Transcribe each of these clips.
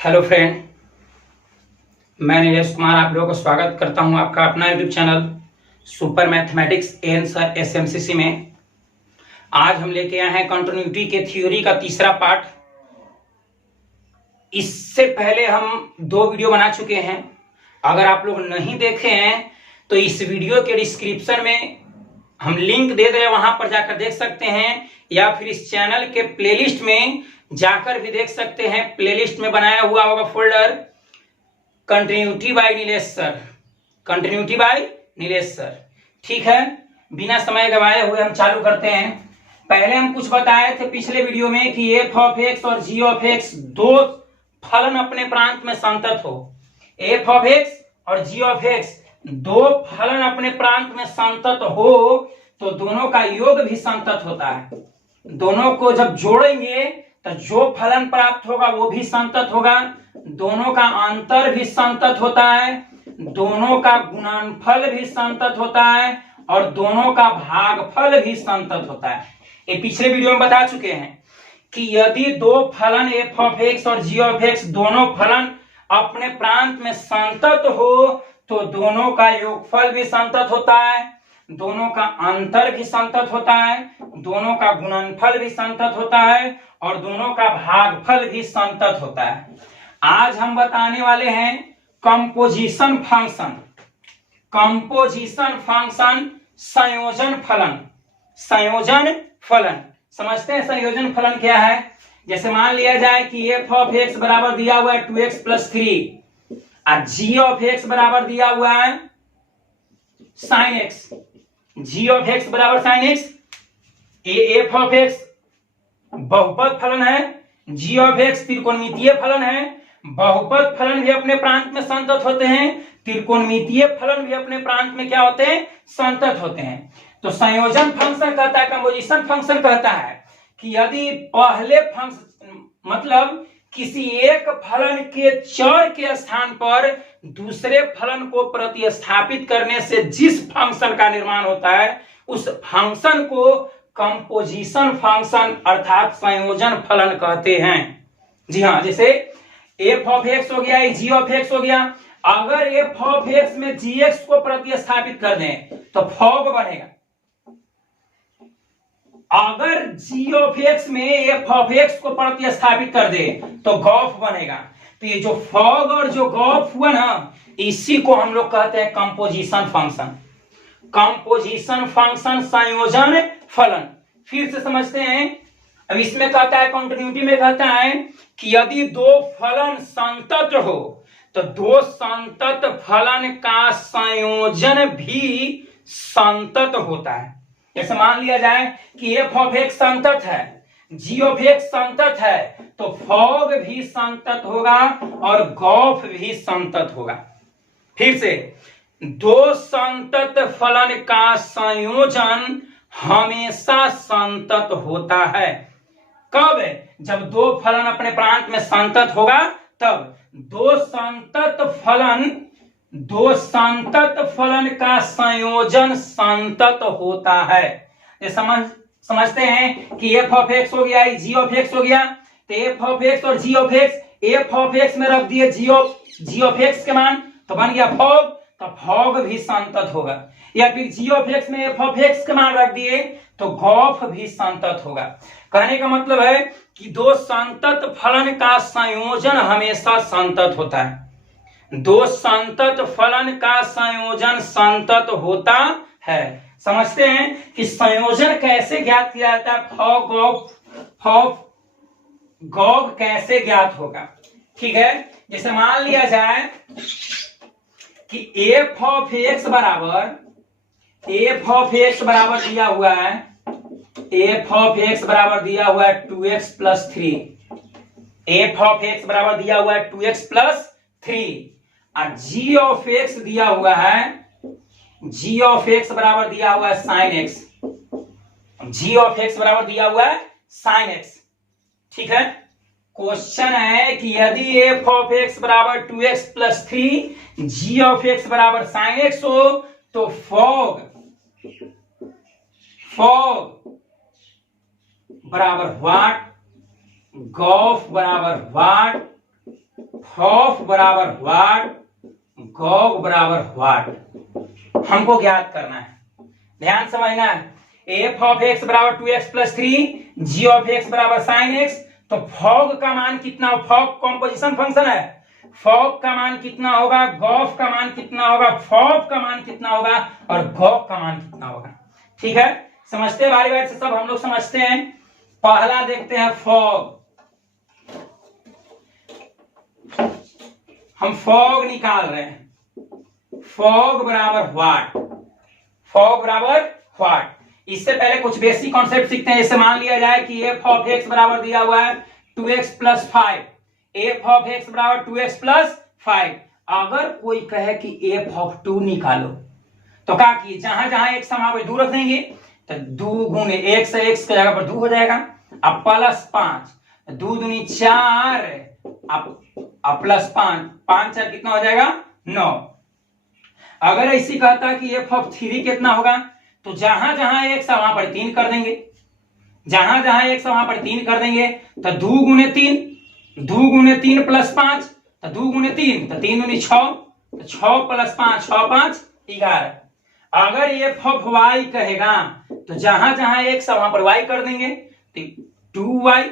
Hello friend, मैं नीलेश कुमार आप लोगों को स्वागत करता हूं आपका अपना YouTube channel super mathematics answer SMCC में। आज हम लेके आए हैं कंटिन्यूटी के थ्योरी का तीसरा पार्ट। इससे पहले हम 2 वीडियो बना चुके हैं। अगर आप लोग नहीं देखे हैं तो इस वीडियो के डिस्क्रिप्शन में हम लिंक दे दे रहे हैं, वहां पर जाकर देख सकते हैं, या फिर इस चैनल के प्लेलिस्ट में जाकर भी देख सकते हैं। प्लेलिस्ट में बनाया हुआ होगा folder continuity by Nilesh sir, continuity by Nilesh sir. ठीक है, बिना समय गवाए हुए हम चालू करते हैं। पहले हम कुछ बताए थे पिछले वीडियो में कि एफ ऑफ एक्स और जी ऑफ एक्स दो फलन अपने प्रांत में संतत हो। एफ ऑफ एक्स और जी ऑफ एक्स दो फलन अपने प्रांत में संतत हो तो दोनों का योग भी संतत होता है। दोनों को जब जोड़ेंगे तो जो फलन प्राप्त होगा वो भी संतत होगा। दोनों का अंतर भी संतत होता है, दोनों का गुणनफल भी संतत होता है और दोनों का भागफल भी संतत होता है। ये पिछले वीडियो में बता चुके हैं कि यदि दो फलन एफ ऑफ एक्स और जी ऑफ एक्स दोनों फलन अपने प्रांत में संतत हो तो दोनों का योगफल भी संतत होता है, दोनों का अंतर भी संतत होता है, दोनों का गुणनफल भी संतत होता है और दोनों का भागफल भी संतत होता है। आज हम बताने वाले हैं कंपोजिशन फंक्शन। कंपोजिशन फंक्शन संयोजन फलन। संयोजन फलन समझते हैं संयोजन फलन क्या है? जैसे मान लिया जाए कि एफ ऑफ एक्स बराबर दिया हुआ है 2x + 3 और जी ऑफ एक्स बराबर दिया हुआ है sin x। G of x बराबर sin x। F of X बहुपद फलन है, जी ऑफ एक्स त्रिकोणमितीय फलन है। बहुपद फलन भी अपने प्रांत में संतत होते हैं, त्रिकोणमितीय फलन भी अपने प्रांत में क्या होते हैं? संतत होते हैं। तो संयोजन फंक्शन कहता है, कंपोजिशन फंक्शन कहता है कि यदि पहले फंक्शन मतलब किसी एक फलन के चर के स्थान पर दूसरे फलन को प्रतिस्थापित करने से जिस फंक्शन का निर्माण होता है उस फंक्शन को कंपोजिशन फंक्शन अर्थात संयोजन फलन कहते हैं। जी हाँ, जैसे एफ ऑफ एक्स हो गया, जी ऑफ एक्स हो गया। अगर एफ ऑफ एक्स में जी एक्स को प्रतिस्थापित कर दें तो फॉग बनेगा। अगर जी ऑफ एक्स में एफ ऑफ एक्स को प्रतिस्थापित कर दे तो गॉफ बनेगा। तो ये जो फॉग और जो गॉफ हुआ ना, इसी को हम लोग कहते हैं कंपोजिशन फंक्शन। कंपोजिशन फंक्शन संयोजन फलन। फिर से समझते हैं। अब इसमें कहता है, कंटिन्यूटी में कहता है कि यदि दो फलन संतत हो तो दो संतत फलन का संयोजन भी संतत होता है। जैसे मान लिया जाए कि एफ ऑफ एक्स संतत है, जी ऑफ एक्स संतत है, तो फॉग भी संतत होगा और गॉफ भी संतत होगा। फिर से, दो संतत फलन का संयोजन हमेशा संतत होता है। कब? जब दो फलन अपने प्रांत में संतत होगा तब। दो संतत फलन का संयोजन संतत होता है। ये समझते हैं कि एफ ऑफ एक्स हो गया, जी ऑफ एक्स हो गया, तो एफ ऑफ एक्स और G of x, F of X में रख दिए जी ऑफ एक्स के मान तो बन गया फॉग, तो फॉग भी संतत होगा। या फिर जी ऑफ एक्स में एफ ऑफ एक्स के मान रख दिए तो गॉफ भी संतत होगा। कहने का मतलब है कि दो संतत फलन का संयोजन हमेशा संतत होता है। दो संतत फलन का संयोजन संतत होता है। समझते हैं कि संयोजन कैसे ज्ञात किया जाता है? फॉग गॉफ कैसे ज्ञात होगा? ठीक है, जैसे मान लिया जाए कि एफ ऑफ एक्स बराबर दिया हुआ है, एफ ऑफ एक्स बराबर दिया हुआ है 2x + 3। एफ ऑफ एक्स बराबर दिया हुआ है 2x + 3 और जी ऑफ एक्स दिया हुआ है, जी ऑफ एक्स बराबर दिया हुआ है sin x। G of x बराबर दिया हुआ है sin x। ठीक है, क्वेश्चन है कि यदि एफ ऑफ एक्स बराबर 2x + 3, जी ऑफ एक्स बराबर sin x हो तो फॉग बराबर व्हाट, गॉफ बराबर व्हाट, फॉफ बराबर व्हाट, गॉग बराबर व्हाट हमको ज्ञात करना है। ध्यान समझना है। एफ ऑफ एक्स बराबर 2x plus 3, ji of x बराबर साइन एक्स। तो फॉग का मान कितना, फॉग कॉम्पोजिशन फंक्शन है, फॉग का मान कितना होगा, गॉफ का मान कितना होगा, फॉफ का मान कितना होगा और गॉग का मान कितना होगा। ठीक है, समझते हैं, बारी बारी से सब हम लोग समझते हैं। पहला देखते हैं फॉग। हम फॉग निकाल रहे हैं, फॉग बराबर व्हाट, फॉग बराबर व्हाट। इससे पहले कुछ बेसिक कॉन्सेप्ट सीखते हैं। जैसे मान लिया जाए कि एफ ऑफ एक्स बराबर दिया हुआ है 2x plus 5, F of x बराबर 2x प्लस 5। अगर कोई कहे कि एफ ऑफ 2 निकालो तो क्या किए, जहां जहां एक्स हम आप दूर रख देंगे तो 2 गुने एक्स है, एक्स की जगह पर 2 हो जाएगा। अब प्लस 5, 2 दूनी 4, अब प्लस 5, 5 4 कितना हो जाएगा 9। अगर ऐसी कहता कि एफ ऑफ 3 कितना होगा तो जहां जहां एक्स है वहां पर 3 कर देंगे, जहां जहां एक्स है वहां पर 3 कर देंगे। तो 2 गुने 3, 2 गुने 3 प्लस 5, तो 2 गुने 3 तो 3 दूनी 6, तो 6 प्लस 5 6 5 11। अगर एफ ऑफ वाई कहेगा तो जहां जहां एक्स है वहां पर वाई कर देंगे, तो 2y,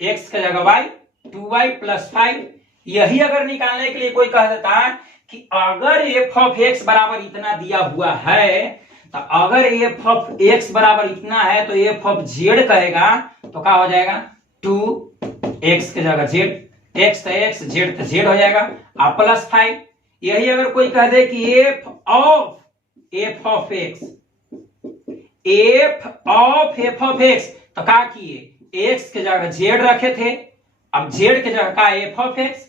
एक्स की जगह वाई, 2y प्लस 5। यही अगर निकालने के लिए कोई कह देता है कि अगर एफ ऑफ एक्स बराबर इतना दिया हुआ है, तो अगर एफ ऑफ एक्स बराबर इतना है तो एफ ऑफ जेड कहेगा तो क्या हो जाएगा 2x की जगह जेड, एक्स तो एक्स, जेड तो जेड हो जाएगा, और प्लस 5। यही अगर कोई कह दे कि F of x, F of x, तो क्या किए, एक्स की जगह जेड रखे थे, अब जेड की जगह का एफ ऑफ एक्स।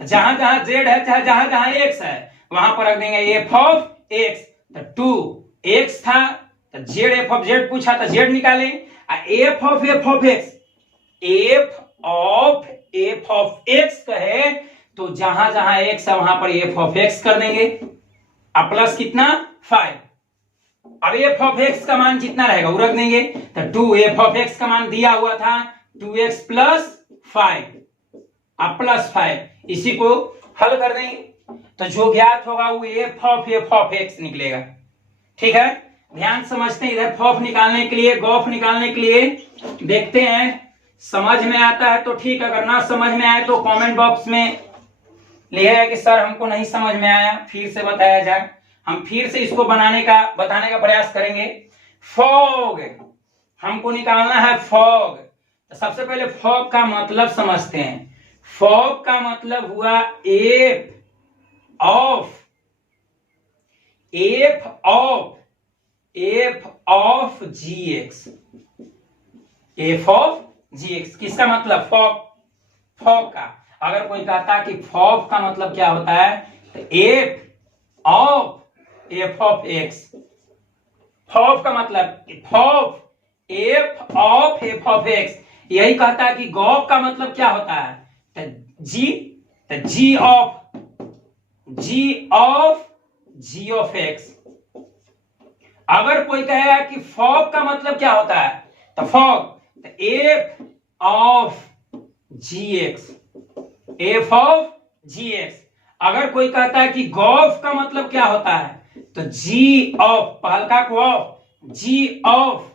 तो जहां जहां जेड है, चाहे जहां जहां एक्स है वहां पर रख देंगे एफ ऑफ एक्स। तो 2 एक्स था तो जेड, एफ ऑफ जेड पूछा तो जेड निकाले, F of x, F of x कहे तो जहां जहां एक्स है वहां पर एफ ऑफ एक्स कर देंगे, अब प्लस कितना 5। अब एफ ऑफ एक्स का मान कितना रहेगा वो रख देंगे, तो 2 एफ ऑफ एक्स का मान दिया हुआ था 2x प्लस 5, अब प्लस 5, इसी को हल कर देंगे तो जो ज्ञात होगा वो एफ ऑफ एक्स निकलेगा। ठीक है, ध्यान समझते हैं। इधर फॉफ निकालने के लिए, गॉफ निकालने के लिए देखते हैं, समझ में आता है तो ठीक, अगर ना समझ में आए तो कमेंट बॉक्स में लिखिएगा कि सर हमको नहीं समझ में आया, फिर से बताया जाए। हम फिर से इसको बताने का प्रयास करेंगे। फॉग हमको निकालना है, फॉग। तो सबसे पहले फॉग का मतलब समझते हैं। फॉग का मतलब हुआ F of ji x, F of ji X. किसका मतलब, फॉग का। अगर कोई कहता है कि फॉग का मतलब क्या होता है तो एफ ऑफ एक्स, फॉग का मतलब एफ ऑफ एक्स। यही कहता है कि गॉफ का मतलब क्या होता है तो जी ऑफ एक्स। अगर कोई कहेगा कि फॉग का मतलब क्या होता है तो फॉग तो F of ji x, F of ji X. अगर कोई कहता है कि गॉफ का मतलब क्या होता है तो जी ऑफ, पहलका को of, G of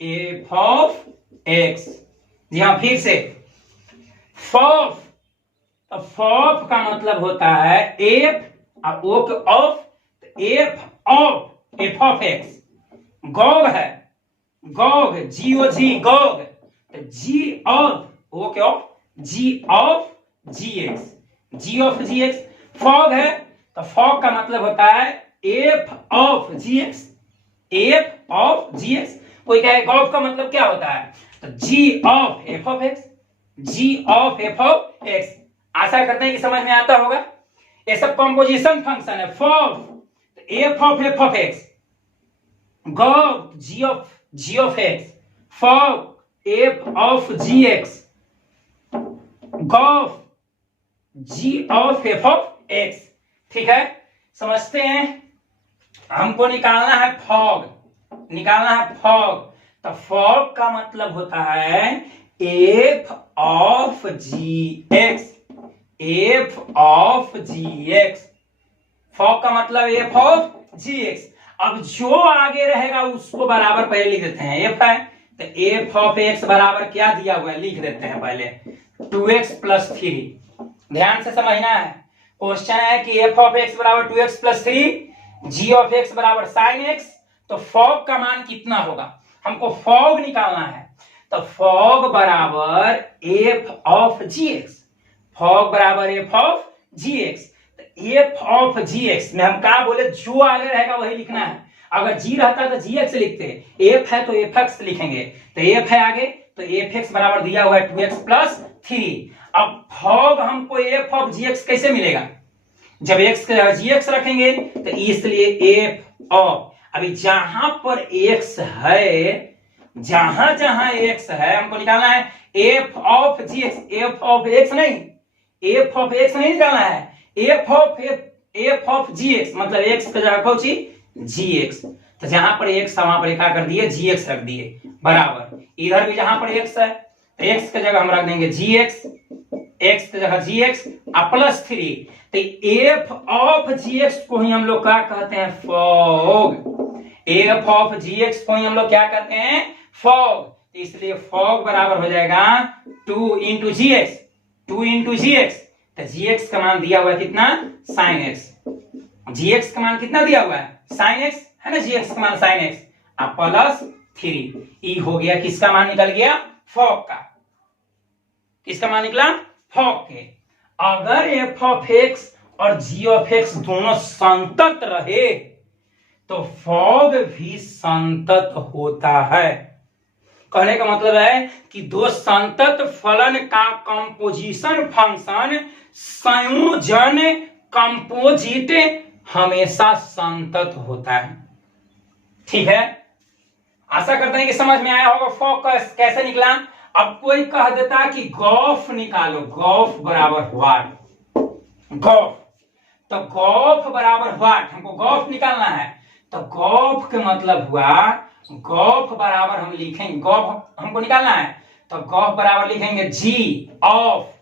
F of x. जी हाँ, फिर से फॉफ, तो फॉफ का मतलब होता है एफ और ओ के of, F of X. Gog है, गॉग, GOG गॉग, तो जी ऑफ ओ के of, G of ji X, ji of ji x. Fog है तो फॉग का मतलब होता है F of ji x, F of ji X. कोई कहे गॉफ का मतलब क्या होता है तो जी of F of x, ji of F of X. आशा करते हैं कि समझ में आता होगा। ये सब कॉम्पोजिशन फंक्शन है। Fog F of x, gof g of x, fog F of ji x, gof g of F of x. ठीक है, समझते हैं। हमको निकालना है फॉग, निकालना है फॉग। तो फॉग का मतलब होता है F of ji x, F of ji x. Fog का मतलब एफ ऑफ जी एक्स। अब जो आगे रहेगा उसको बराबर पहले लिख देते हैं, एफ है तो एफ ऑफ एक्स बराबर क्या दिया हुआ है लिख देते हैं पहले 2x प्लस 3। ध्यान से समझना है, क्वेश्चन है कि एफ ऑफ एक्स बराबर 2x plus 3, ji of x बराबर साइन एक्स। तो फॉग का मान कितना होगा, हमको फॉग निकालना है। तो फॉग बराबर F of ji x, fog बराबर F of ji x. F of ji X में हम क्या बोले, जो आगे रहेगा वही लिखना है। अगर जी रहता तो जी एक्स लिखते, एफ है तो एफ एक्स लिखेंगे। तो एफ है आगे तो एफ एक्स बराबर दिया हुआ है 2x प्लस 3। अब फॉग हमको एफ ऑफ जी एक्स कैसे मिलेगा, जब एक्स जी एक्स रखेंगे तो इसलिए एफ ऑफ, अभी जहां पर एक्स है, जहां जहां एक्स है हमको निकालना है F of ji x. F of x नहीं, एफ ऑफ एक्स नहीं निकालना है, एफ ऑफ जी एक्स मतलब एक्स का जगह कौन सी जी एक्स। तो जहां पर एक्स है वहां पर क्या कर दिए जी एक्स रख दिए बराबर, इधर भी जहां पर एक्स है तो एक्स की जगह हम रख देंगे जी एक्स, एक्स की जगह जी एक्स प्लस 3। तो एफ ऑफ जी एक्स को ही हम लोग क्या कहते हैं fog. F of ji x को ही हम लोग क्या कहते हैं फॉग। इसलिए फॉग बराबर हो जाएगा 2 इंटू जी एक्स, 2 इंटू जी एक्स। तो जी एक्स का मान दिया हुआ है कितना साइन एक्स, जी एक्स का मान कितना दिया हुआ है साइन एक्स है ना, जी एक्स का मान साइन एक्स प्लस 3। ई हो गया किसका मान निकल गया फॉग का, किसका मान निकला फॉग के। अगर एफ ऑफ एक्स और जी ऑफ एक्स दोनों संतत रहे तो फॉग भी संतत होता है। कहने का मतलब है कि दो संतत फलन का कंपोजिशन फंक्शन संयोजन कंपोजिट हमेशा संतत होता है। ठीक है, आशा करते हैं कि समझ में आया होगा फॉग कैसे निकला। अब कोई कह देता कि गॉफ निकालो, गॉफ बराबर व्हाट, गॉफ तो गॉफ बराबर व्हाट, हमको गॉफ निकालना है। तो गॉफ का मतलब हुआ गॉफ बराबर हम लिखेंगे, गॉफ हमको निकालना है तो गॉफ बराबर लिखेंगे G of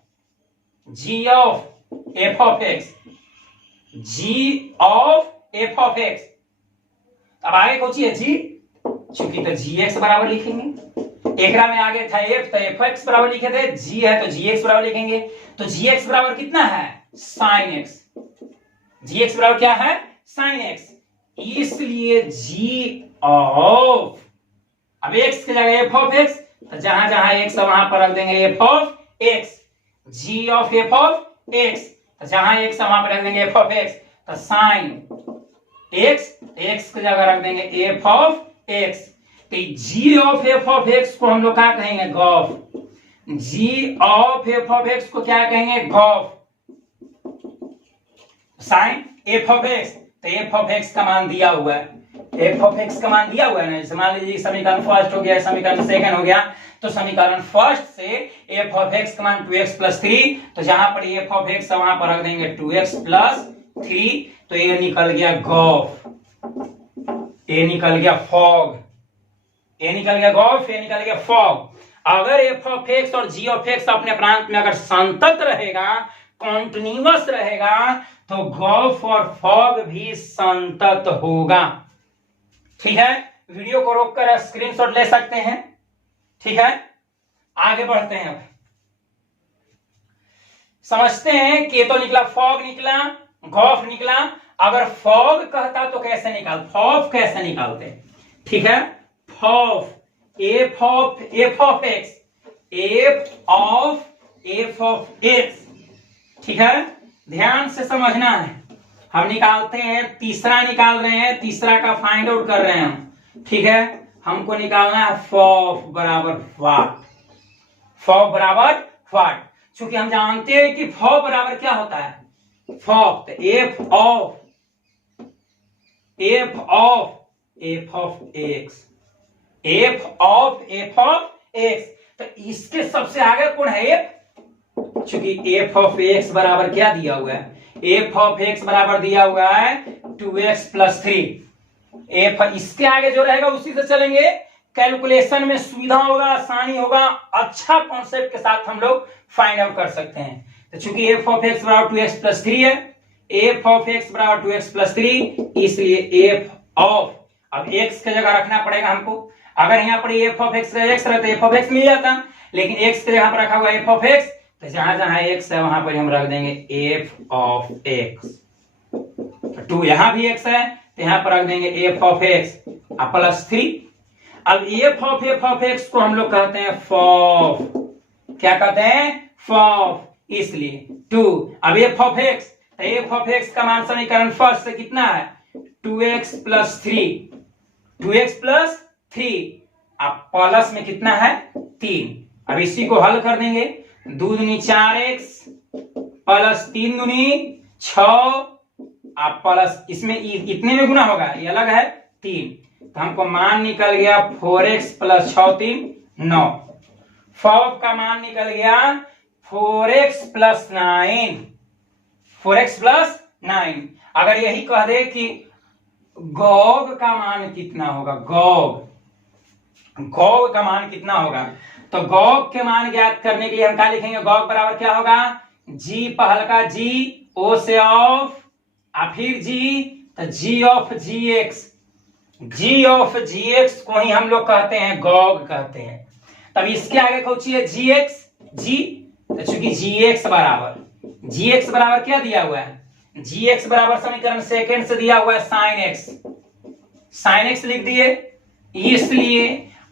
F of x, ji of F of X. अब आगे कौन सी है जी, चूंकि तो जी एक्स बराबर लिखेंगे, एकरा में आगे था एफ तो एफ एक्स बराबर लिखे थे, जी है तो जी एक्स बराबर लिखेंगे। तो जी एक्स बराबर कितना है साइन एक्स, जी एक्स बराबर क्या है साइन एक्स, इसलिए जी ऑफ, अब एक्स की जगह एफ ऑफ एक्स तो जहां जहां एक्स है वहां पर रख देंगे f of x, ji of F of x तो जहां एक्स है वहां पर रख देंगे एफ ऑफ एक्स। तो साइन एक्स, एक्स की जगह रख देंगे एफ ऑफ एक्स। तो जी ऑफ एफ ऑफ एक्स को हम लोग क्या कहेंगे gof, g of F of x को क्या कहेंगे gof, sine f of x. तो एफ ऑफ एक्स का मान दिया हुआ है, एफ ऑफ एक्स का मान दिया हुआ है ना, जैसे मान लीजिए समीकरण फर्स्ट हो गया, समीकरण सेकंड हो गया। तो समीकरण फर्स्ट से एफ ऑफ एक्स का मान 2x प्लस 3, तो जहां पर एफ ऑफ एक्स है वहां पर रख देंगे 2x प्लस 3। तो ये निकल गया गॉफ, ये निकल गया फॉग, ये निकल गया गॉफ, ये निकल गया फॉग। अगर एफ ऑफ एक्स और जी ऑफ एक्स अपने प्रांत में अगर संतत रहेगा, कॉन्टिन्यूअस रहेगा, तो गॉफ और फॉग भी संतत होगा। ठीक है, वीडियो को रोककर स्क्रीनशॉट ले सकते हैं। ठीक है, आगे बढ़ते हैं, अब समझते हैं कि तो निकला फॉग निकला, गॉफ निकला। अगर फॉग कहता तो कैसे निकाल, फॉफ कैसे निकालते। ठीक है, fof F of x, F of x. ठीक है, ध्यान से समझना है। हम निकालते हैं, तीसरा निकाल रहे हैं, तीसरा का फाइंड आउट कर रहे हैं हम। ठीक है, हमको निकालना है फॉफ बराबर व्हाट, फॉफ बराबर व्हाट। क्योंकि हम जानते हैं कि फॉफ बराबर क्या होता है fof, F of x, F of x. तो इसके सबसे आगे कौन है एफ, चूंकि एफ ऑफ एक्स बराबर क्या दिया हुआ है, एफ ऑफ एक्स बराबर दिया हुआ है 2x प्लस 3। एफ इसके आगे जो रहेगा उसी से चलेंगे, कैलकुलेशन में सुविधा होगा, आसानी होगा, अच्छा कॉन्सेप्ट के साथ हम लोग फाइंड आउट कर सकते हैं। तो चूंकि एफ ऑफ एक्स बराबर 2x प्लस 3 है, एफ ऑफ एक्स बराबर 2x प्लस 3, इसलिए एफ ऑफ, अब x की जगह रखना पड़ेगा हमको। अगर यहाँ पर एफ ऑफ एक्स रहता एफ ऑफ एक्स मिल जाता, लेकिन x की जगह पर रखा हुआ एफ ऑफ एक्स, तो जहां जहां x है वहां पर हम रख देंगे एफ ऑफ एक्स। 2 यहां भी x है तो यहां पर रख देंगे एफ ऑफ एक्स प्लस 3। अब एफ ऑफ एक्स को हम लोग कहते हैं फॉफ, क्या कहते हैं? फॉफ, इसलिए 2। अब एफ ऑफ एक्स, तो एफ ऑफ एक्स का मान समीकरण फर्स्ट से कितना है? 2x प्लस 3, 2x प्लस 3, अब प्लस में कितना है? 3। अब इसी को हल कर देंगे, 2 दूनी 4x प्लस 3 दूनी 6, अब प्लस इसमें इतने में गुना होगा, ये अलग है 3, तो हमको मान निकल गया 4x प्लस 6 3 9। फॉफ का मान निकल गया 4x प्लस 9, 4x प्लस 9। अगर यही कह दे कि गॉग का मान कितना होगा, गॉग का मान कितना होगा, तो गॉग के मान ज्ञात करने के लिए हम क्या लिखेंगे? गॉग बराबर क्या होगा? g पहल का g, o से ऑफ, फिर g, तो g of gx, g of gx को ही हम लोग कहते हैं गॉग कहते हैं। तब इसके आगे कौची है? gx, g, तो चूंकि gx बराबर क्या दिया हुआ है? gx बराबर समीकरण सेकेंड से दिया हुआ है sin x लिख दिए, इसलिए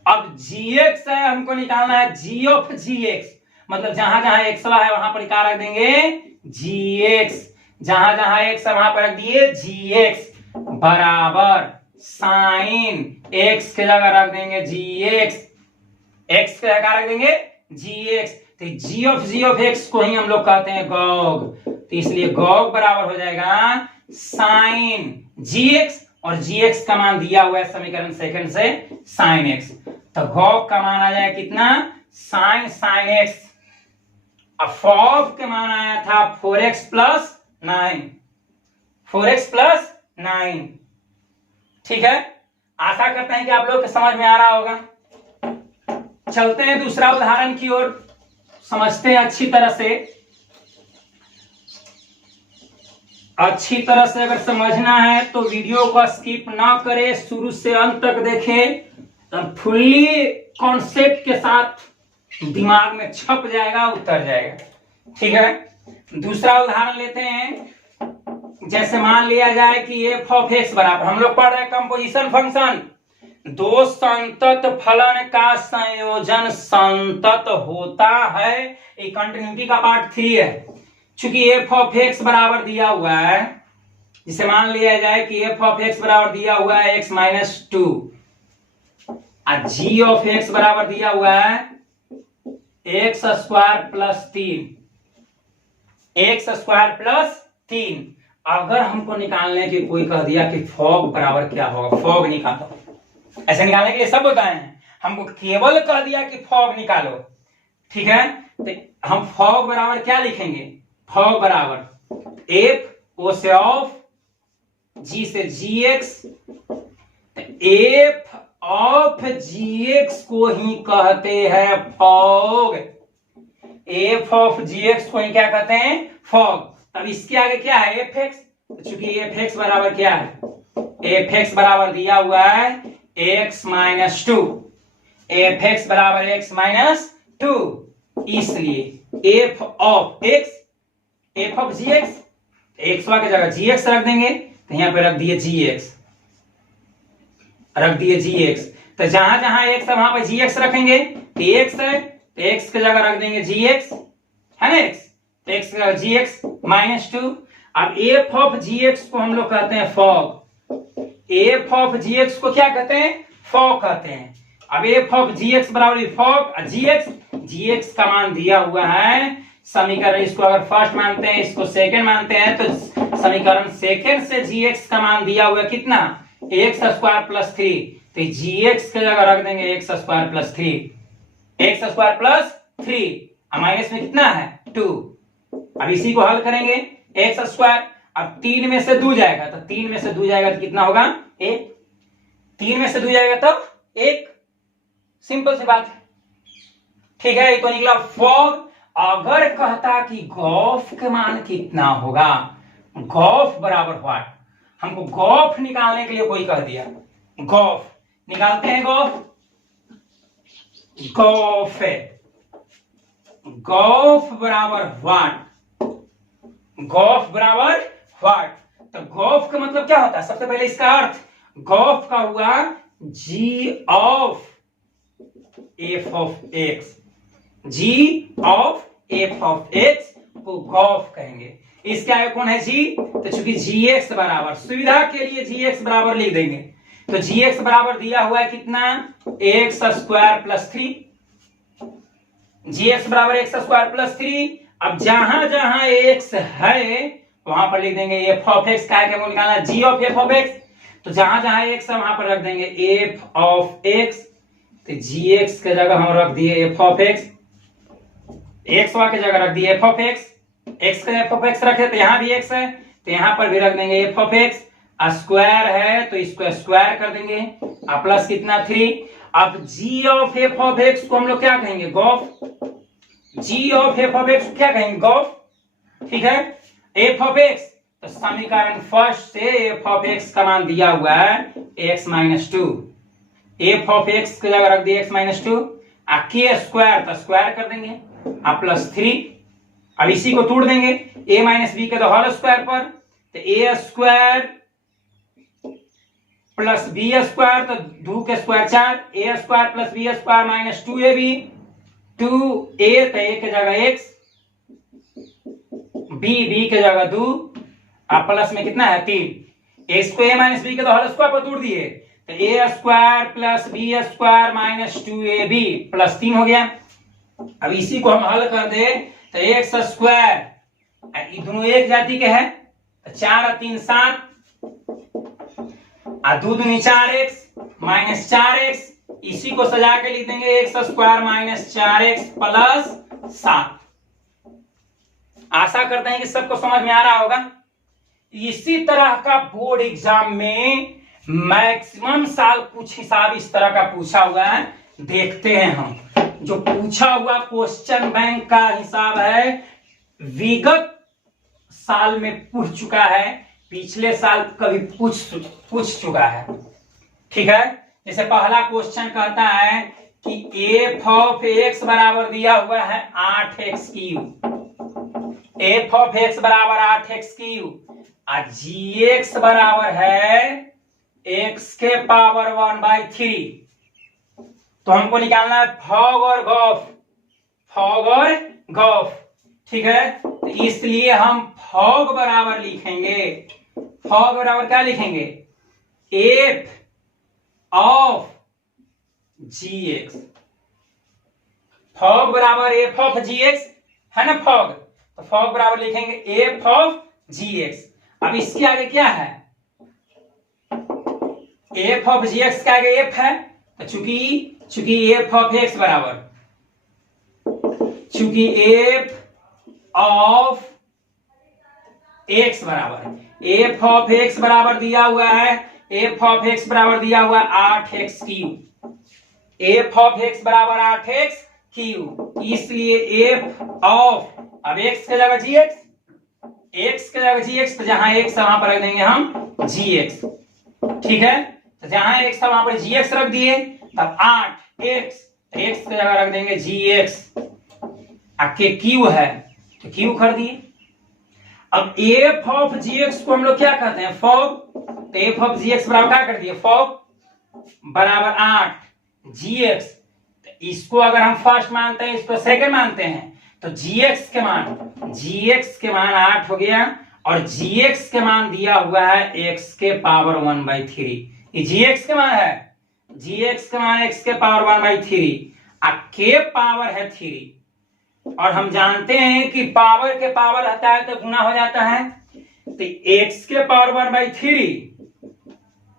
अब gx है हमको निकालना है g ऑफ gx, मतलब जहां जहां x है वहां पर क्या रख देंगे? gx, जहां जहां x है वहां पर रख दिए gx बराबर sin x के जगह रख देंगे gx, x के जगह रख देंगे gx, तो g ऑफ x को ही हम लोग कहते हैं गॉग, तो इसलिए गॉग बराबर हो जाएगा sin gx, और gx का मान दिया हुआ है समीकरण सेकंड से sin x, तो गॉग का मान आ जाएगा कितना? sin x। अब फॉफ के मान आया था 4x प्लस 9, 4x प्लस 9। ठीक है, आशा करते हैं कि आप लोग को समझ में आ रहा होगा। चलते हैं दूसरा उदाहरण की ओर, समझते हैं अच्छी तरह से अगर समझना है तो वीडियो को स्किप ना करें, शुरू से अंत तक देखें, फुल्ली कॉन्सेप्ट के साथ दिमाग में छप जाएगा, उतर जाएगा। ठीक है, दूसरा उदाहरण लेते हैं। जैसे मान लिया जाए कि एफ ऑफ एक्स बराबर, हम लोग पढ़ रहे हैं कंपोजिशन फंक्शन, दो संतत फलन का संयोजन संतत होता है, ये कंटिन्यूटी का पार्ट 3 है। चूंकि एफ ऑफ एक्स बराबर दिया हुआ है, जिसे मान लिया जाए कि एफ ऑफ एक्स बराबर दिया हुआ है x माइनस 2, और जी ऑफ एक्स बराबर दिया हुआ है x square plus 3, x square plus 3। अगर हमको निकालने की कोई कह दिया कि फॉग बराबर क्या होगा, फॉग निकालो, ऐसे निकालने के लिए सब बताए हैं, हमको केवल कह दिया कि फॉग निकालो। ठीक है, तो हम फॉग बराबर क्या लिखेंगे? फॉग बराबर एफ ओ से ऑफ, जी से G x, F of ji x को ही कहते हैं fog, F of ji x को ही क्या कहते हैं? फॉग। तब इसके आगे क्या है? एफ एक्स, चूंकि एफ एक्स बराबर क्या है? एफ एक्स बराबर दिया हुआ है एक्स माइनस 2, एफ एक्स बराबर एक्स माइनस 2, इसलिए f of x, F of ji x, x की जगह जी एक्स रख देंगे, तो यहां पे रख दिए जी एक्स, रख दिए जी एक्स। तो जहां जहां एक्स है वहां पर जी एक्स रखेंगे, तो एक्स है तो एक्स की जगह रख देंगे जी एक्स, है ना, एक्स, एक्स की जगह जी एक्स माइनस 2। अब एफ ऑफ जी एक्स को हम लोग कहते हैं fog, F of ji x को क्या कहते हैं? फॉग कहते हैं। अब एफ ऑफ जी एक्स बराबर फॉग, जी एक्स का मान दिया हुआ है समीकरण, इसको अगर फर्स्ट मानते हैं, इसको सेकंड मानते हैं, तो समीकरण सेकंड से जी एक्स का मान दिया हुआ कितना? एक्स स्क्वायर प्लस 3, तो जी एक्स की जगह रख देंगे x square plus 3, x square plus 3, minus में कितना है? 2। अब इसी को हल करेंगे, एक्स स्क्वायर, अब 3 में से 2 जाएगा, तो 3 में से 2 जाएगा तो कितना होगा? 1, 3 में से 2 जाएगा तब 1, सिंपल सी बात है। ठीक है, ये तो निकला फॉग। अगर कहता कि गॉफ के मान कितना होगा, गॉफ बराबर व्हाट, हमको गॉफ निकालने के लिए कोई कह दिया, गॉफ निकालते हैं, गॉफ है, गॉफ बराबर व्हाट, गॉफ बराबर व्हाट। तो गॉफ का मतलब क्या होता है, सबसे पहले इसका अर्थ, गॉफ का हुआ g of f of x, g of f of x को गॉफ कहेंगे। इसका आगे कौन है g, तो चूंकि gx बराबर, सुविधा के लिए gx बराबर लिख देंगे, तो gx बराबर दिया हुआ है कितना, x स्क्वायर प्लस 3, gx बराबर x स्क्वायर प्लस 3। अब जहां जहां x है वहां पर लिख देंगे f ऑफ x, का है वो निकालना g of f of x, तो जहां जहां x है वहां पर रख देंगे f ऑफ x, तो gx के जगह हम रख दिए f ऑफ x, x के जगह रख दिए f ऑफ x, x का f ऑफ x रखे तो यहां भी x है तो यहां पर भी रख देंगे f ऑफ x, स्क्वायर है तो इसको स्क्वायर कर देंगे, प्लस कितना 3। अब g of f of x को हम लोग क्या कहेंगे, gof, g of f of x क्या कहेंगे, गॉफ, ठीक है। f ऑफ x, तो समीकरण फर्स्ट से f ऑफ x का मान दिया हुआ है x minus 2, f of x की जगह रख दिए x माइनस 2, k स्क्वायर तो स्क्वायर कर देंगे, प्लस 3। अब इसी को तोड़ देंगे a माइनस बी के तो होल स्क्वायर पर, तो a square plus b square, तो 2 के square 4, a square plus b square minus 2ab, 2a तो a के जगह x, b के जगह 2, प्लस में कितना है 3, x को a माइनस बी के तो होल स्क्वायर पर तोड़ दिए, तो a square plus b square minus 2ab plus 3 हो गया। अब इसी को हम हल कर दे तो x स्क्वायर, ये दोनों एक जाति के हैं, तो 4 और 3 7, 2 दूनी 4x माइनस 4x, इसी को सजा के लिख देंगे x square minus 4x plus 7। आशा करते हैं कि सबको समझ में आ रहा होगा। इसी तरह का बोर्ड एग्जाम में मैक्सिमम साल कुछ हिसाब इस तरह का पूछा हुआ है, देखते हैं हम। जो पूछा हुआ क्वेश्चन बैंक का हिसाब है, विगत साल में पूछ चुका है, पिछले साल कभी पूछ चुका है, ठीक है। जैसे पहला क्वेश्चन कहता है कि f ऑफ x बराबर दिया हुआ है 8x cube, f of x बराबर 8x क्यूब, और gx बराबर है x के पावर 1/3। तो हमको निकालना है फॉग और गॉफ, फॉग और गॉफ, ठीक है। तो इसलिए हम फॉग बराबर लिखेंगे, फॉग बराबर क्या लिखेंगे, f ऑफ gx, फॉग बराबर f ऑफ gx है ना, फॉग, तो फॉग बराबर लिखेंगे f ऑफ gx। अब इसके आगे क्या है, f ऑफ gx के आगे f है, तो चूंकि f ऑफ x बराबर, चूंकि f ऑफ x बराबर, f ऑफ x बराबर दिया हुआ है, f ऑफ x बराबर दिया हुआ है 8x cube, f of x बराबर 8x क्यूब, इसलिए f ऑफ, अब x के जगह gx, x के जगह gx, तो जहां x है वहां पर रख देंगे हम gx, ठीक है। तो जहां x है वहां पर gx रख दिए, तब 8x, x के जगह रख देंगे gx, के क्यू है तो क्यू कर दिए। अब f ऑफ gx को हम लोग क्या कहते हैं, फॉग, तो f ऑफ gx बराबर क्या कर दिए, फॉग बराबर 8 gx, तो इसको अगर हम फर्स्ट मानते हैं, इसको सेकंड मानते हैं, तो gx के मान 8 हो गया, और gx के मान दिया हुआ है x के पावर 1/3, ये gx के मान है, gx के मान x के पावर 1/3, के पावर है 3, और हम जानते हैं कि पावर के पावर रहता है तो गुना हो जाता है, तो x के पावर 1/3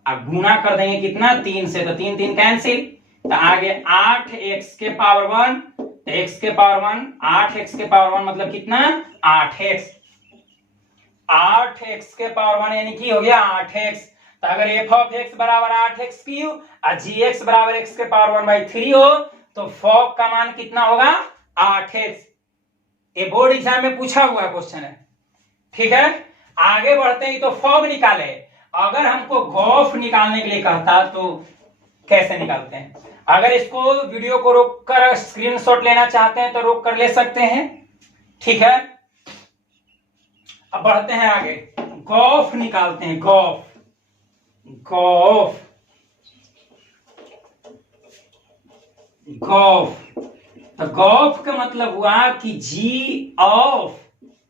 अब गुना कर देंगे कितना, 3 से, तो 3 3 कैंसिल, तो आगे 8x के पावर 1, तो x के पावर 1, 8x के पावर 1 मतलब कितना, 8x, 8x के पावर 1 यानी कि हो गया 8x। तो अगर f ऑफ x बराबर 8x क्यूब और gx बराबर x के पावर 1/3 हो, तो फॉग का मान कितना होगा, 8x। ये बोर्ड एग्जाम में पूछा हुआ क्वेश्चन है। ठीक है, आगे बढ़ते हैं। तो फॉग निकाले, अगर हमको गॉफ निकालने के लिए कहता तो कैसे निकालते हैं? अगर इसको वीडियो को रोककर स्क्रीनशॉट लेना चाहते हैं तो रोक कर ले सकते हैं। ठीक है, अब बढ़ते हैं आगे, गॉफ निकालते हैं। गॉफ गॉफ गॉफ तो गॉफ का मतलब हुआ कि G of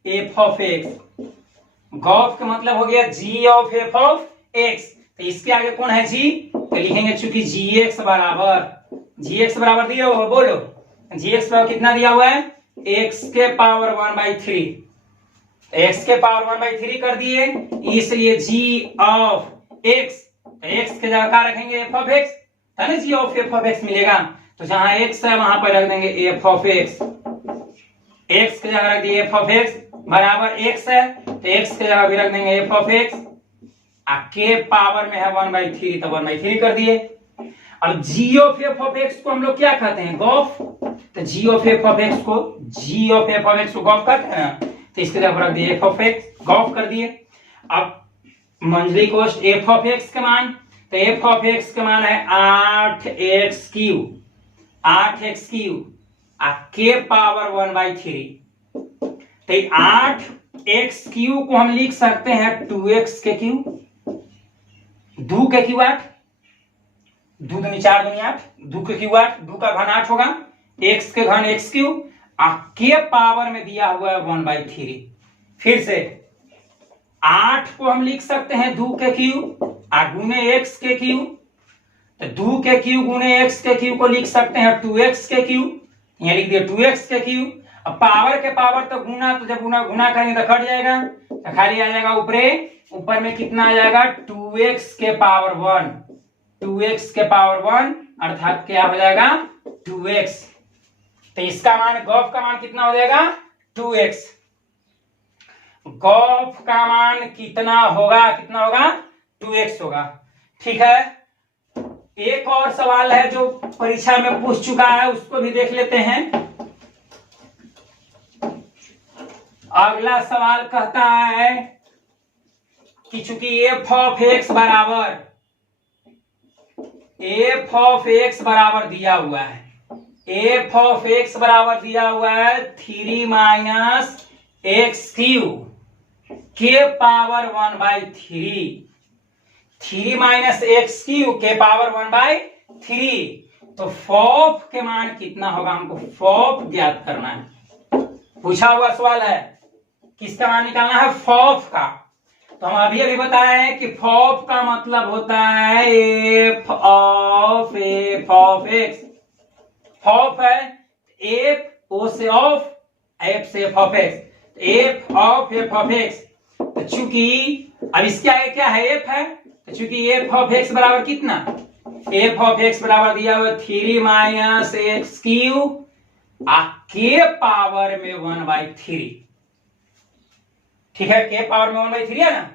F of x. Gof का मतलब हो गया G of F of x. तो इसके आगे कौन है जी, तो लिखेंगे चूंकि जी एक्स बराबर दिया हुआ, बोलो जी एक्स बराबर कितना दिया हुआ है, एक्स के पावर 1/3। एक्स के पावर 1/3 कर दिए, इसलिए जी ऑफ एक्स, एक्स के जगह क्या रखेंगे, एफ ऑफ एक्स है ना, जी ऑफ एफ ऑफ एक्स मिलेगा। तो जहां एक्स है वहां पर रख देंगे एफ ऑफ एक्स। एक्स की जगह रख दिए एफ ऑफ एक्स बराबर एक्स है, तो एक्स की जगह भी रख देंगे एफ ऑफ एक्स। के पावर में है 1/3, तो 1/3 कर दिए। अब जी ऑफ एफ ऑफ एक्स को हम लोग क्या कहते हैं, गॉफ। तो जी ऑफ एफ ऑफ एक्स को गॉफ कहते हैं ना, तो इसके जगह रख दिए एफ ऑफ एक्स, गॉफ कर दिए। अब मंझली कोष्ठ एफ ऑफ एक्स का मान, तो एफ ऑफ एक्स का मान है 8x क्यूब के पावर 1/3। तो 8x क्यूब को हम लिख सकते हैं 2x के क्यूब, 2 के क्यूब 8, 2 दूनी 4 दूनी 8, 2 के क्यूब 8, 2 का घन 8 होगा, x के घन x क्यूब, के पावर में दिया हुआ है 1/3। फिर से 8 को हम लिख सकते हैं 2 के क्यूब गुने x के क्यूब, तो 2 के क्यूब गुने x के क्यूब को लिख सकते हैं 2x के क्यूब, यहाँ लिख दिया 2x के क्यूब। अब पावर के पावर तो गुना, तो जब गुना करेंगे तो कट जाएगा, तो खाली आ जाएगा ऊपर में कितना आ जाएगा 2x के पावर 1, 2x के पावर 1 अर्थात क्या हो जाएगा 2x। तो इसका मान, गॉफ का मान कितना हो जाएगा 2x। गॉफ का मान कितना होगा 2x होगा। ठीक है, एक और सवाल है जो परीक्षा में पूछ चुका है, उसको भी देख लेते हैं। अगला सवाल कहता है कि चूंकि एफ ऑफ एक्स बराबर दिया हुआ है, एफ ऑफ एक्स बराबर दिया हुआ है 3 माइनस एक्स क्यूब के पावर 1/3, 3 माइनस एक्स क्यूब के पावर 1/3। तो फॉफ के मान कितना होगा, हमको फॉफ ज्ञात करना है। पूछा हुआ सवाल है, किसका मान निकालना है, फॉफ का। तो हम अभी बताए हैं कि फॉफ का मतलब होता है एफ ऑफ एक्स। फॉफ है एफ ओ से ऑफ, एफ से F of x, F of x. तो चूंकि अब इसके आगे क्या है, एफ है, तो चूंकि एफ ऑफ एक्स बराबर कितना, एफ ऑफ एक्स बराबर दिया हुआ 3 माइनस एक्स क्यूब के पावर में 1/3। ठीक है, के पावर में 1/3 है ना,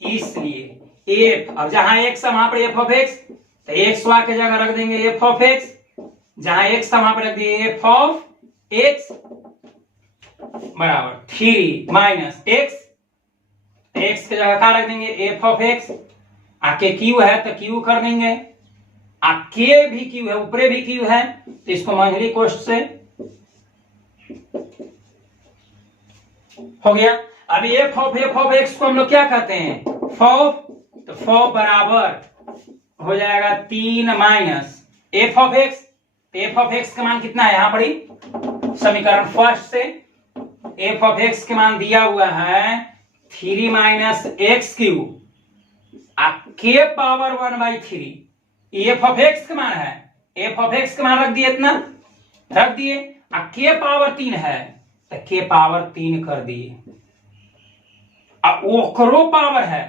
इसलिए एफ, अब जहां एक्स है वहां पर एफ ऑफ एक्स, तो एक्स वाई की जगह रख देंगे एफ ऑफ एक्स, जहां एक्स था वहां पर रख दिए एफ ऑफ एक्स बराबर 3 माइनस एक्स, एक्स की जगह क्या रख देंगे एफ ऑफ एक्स। आके क्यू है तो क्यू कर देंगे, आके भी क्यू है, ऊपरे भी क्यू है, तो इसको मंझली कोष्ठ से हो गया। अब एफ ऑफ एक्स को हम लोग क्या कहते हैं, फॉफ। तो फॉफ बराबर हो जाएगा 3 minus F of x. F of x का मान कितना है, यहां पर समीकरण फर्स्ट से एफ ऑफ एक्स के मान दिया हुआ है 3 माइनस एक्स क्यूब के पावर 1/3। एफ ऑफ एक्स का मान है, एफ ऑफ एक्स का मान रख दिए, इतना रख दिए, के पावर 3 है तो के पावर 3 कर दिए। अब ओकरो पावर है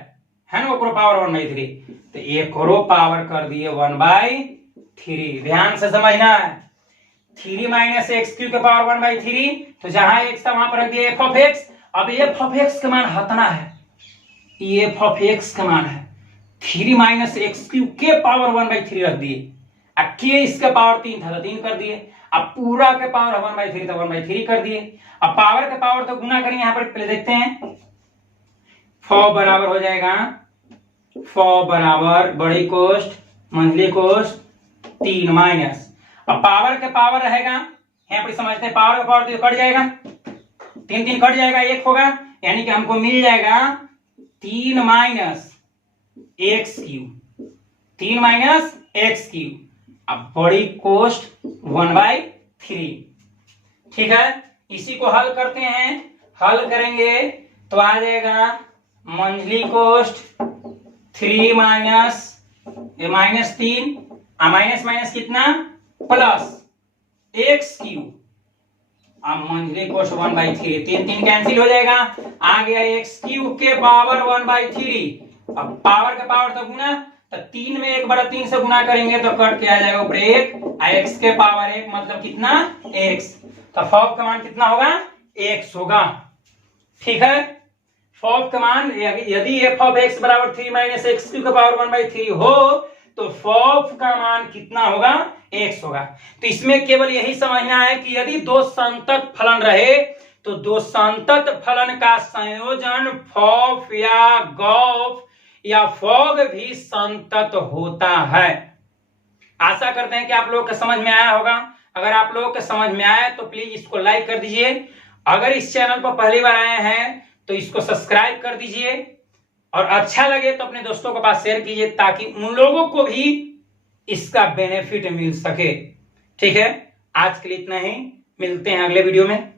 ना, ओकरो पावर 1/3, तो एकरो पावर कर दिए 1/3। ध्यान से समझना है, 3 माइनस एक्स क्यू के पावर 1/3, तो जहां एक्स था वहां पर रख दिया एफ ऑफ एक्स। अब एफ ऑफ एक्स का मान हतना है, एफ ऑफ एक्स का मान है 3 माइनस एक्स क्यू के पावर 1/3 रख दिए, के इसका पावर 3 था तो 3 कर दिए, अब पूरा के पावर 1/3 तो 1/3 कर दिए। अब पावर के पावर तो गुना करेंगे, यहां पर पहले देखते हैं। 4 बराबर हो जाएगा 4 बराबर बड़ी कोष्ट मंझली कोष्ट 3 माइनस, अब पावर के पावर रहेगा यहाँ पर समझते हैं, पावर का पावर तो कट जाएगा, 3 3 कट जाएगा, 1 होगा, यानी कि हमको मिल जाएगा 3 minus x cube, 3 minus x cube. अब बड़ी कोष्ट 1/3। ठीक है, इसी को हल करते हैं। हल करेंगे तो आ जाएगा मंझली कोष्ट 3 माइनस -3, माइनस माइनस कितना प्लस एक्स क्यूब, अब मंझली कोष्ट 1/3, 3 3 कैंसिल हो जाएगा, आ गया एक्स क्यूब के पावर 1/3। अब पावर का पावर तो गुना, तो 3 में 1/3 से गुना करेंगे तो कट के आ जाएगा ऊपर 1, एक्स के पावर 1 मतलब कितना x, तो फॉक का मान कितना होगा x होगा। ठीक है, फॉक का मान यदि f ऑफ x बराबर 3 माइनस एक्स क्यूब का पावर 1/3 हो तो फॉक का मान कितना होगा x होगा। तो इसमें केवल यही समझना है कि यदि दो संतत फलन रहे तो दो संतत फलन का संयोजन फॉफ या गॉफ या फॉग भी संतत होता है। आशा करते हैं कि आप लोगों को समझ में आया होगा। अगर आप लोगों को समझ में आया तो प्लीज इसको लाइक कर दीजिए। अगर इस चैनल पर पहली बार आए हैं तो इसको सब्सक्राइब कर दीजिए, और अच्छा लगे तो अपने दोस्तों के पास शेयर कीजिए ताकि उन लोगों को भी इसका बेनिफिट मिल सके। ठीक है, आज के लिए इतना ही, मिलते हैं अगले वीडियो में।